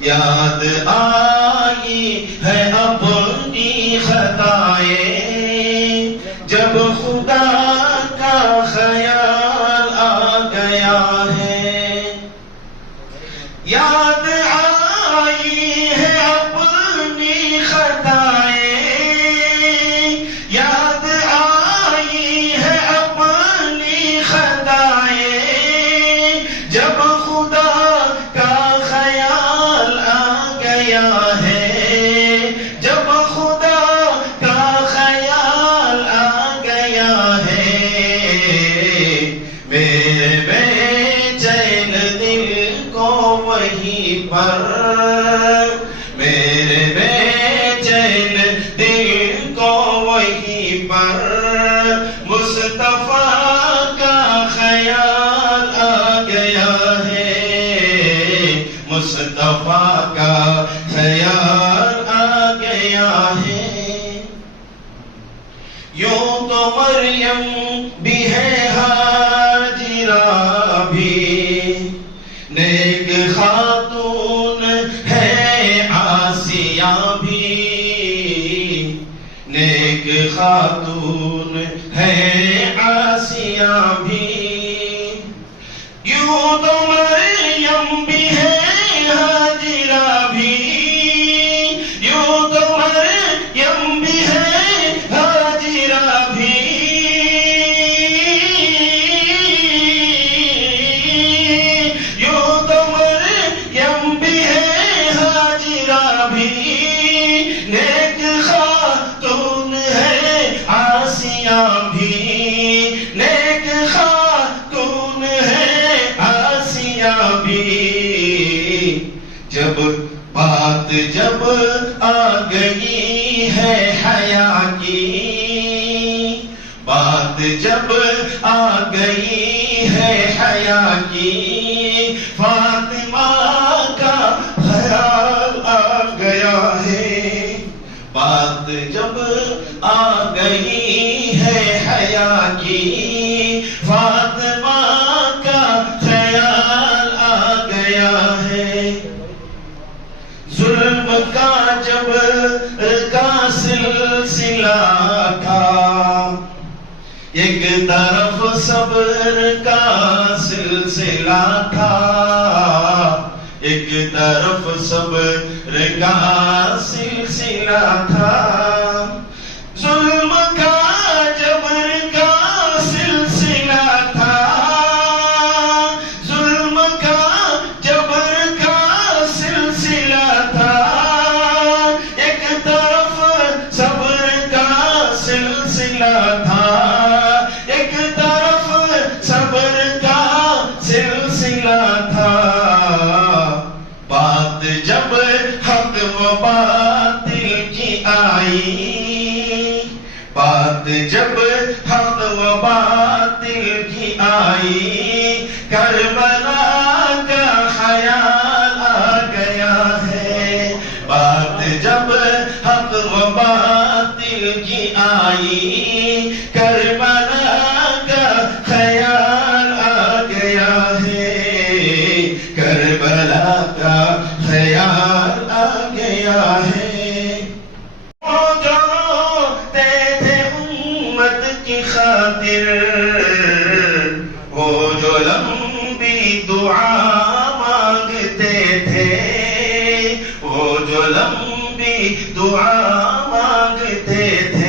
یاد آئی ہے اپنی خطائیں جب خدا کا خیال آ گیا ہے. یاد آئی ہے اپنی خطائیں، یاد آئی ہے اپنی خطائیں جب خدا کا خیال آ گیا ہے. جب خدا کا خیال آ گیا ہے میرے بے چین دل کو وہیں پر، میرے بے چین دل کو وہیں پر مصطفیٰ کا خیال آ گیا ہے. مصطفیٰ کا خیال آ گیا ہے. یوں تو مریم بھی ہے ہاجرہ بھی، نیک خاتون ہے آسیہ بھی، نیک خاتون ہے آسیہ بھی. یوں تو مریم بھی ہے ہاجرہ بھی، یوں تو مریم بھی ہے ہاجرہ بھی، یوں تو مریم بھی ہے ہاجرہ بھی، نیک خاتون ہے آسیہ بھی، نیک خاتون ہے آسیہ بھی. جب بات جب آ گئی ہے حیا کی، بات جب آ گئی ہے حیا کی، فاطمہ کا خیال آ گیا ہے. بات جب آ گئی ہے حیا کی، فاطمہ کا خیال آ گیا ہے. ظلم کا جب کا سلسلہ تھا، ایک طرف صبر کا سلسلہ تھا، ایک طرف صبر کا سلسلہ تھا. ظلم کا جبر کا سلسلہ تھا، ظلم کا جبر کا سلسلہ تھا، ایک طرف صبر کا سلسلہ تھا، ایک طرف صبر کا سلسلہ تھا. بات جب حق و باطل کی آئی، بات جب حق و باطل کی آئی، کربلا کا خیال آ گیا ہے. بات جب حق و باطل کی آئی، کربلا کا خیال آ گیا ہے. کربلا کا خیال آ گیا ہے. وہ جو روتے تھے امت کی خاطر، وہ جو لمبی دعا مانگتے تھے، وہ جو لمبی دعا مانگتے تھے،